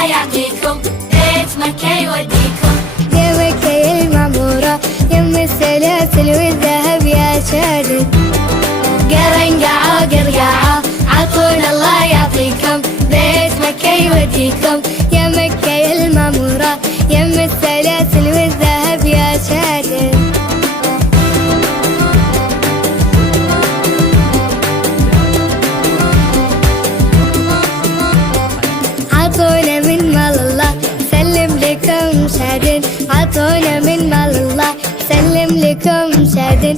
الله يعطيكم بيت مكة يوديكم. يا مكة المعمورة يم السلاسل والذهب يا شادد. قرنقعوا قرقعوا عطونا الله يعطيكم بيت مكة يوديكم. يا مكة المعمورة يم السلاسل والذهب يا شادد. عطونا من مال الله سلم لكم شادن. عطونا من مال الله سلم لكم شادن.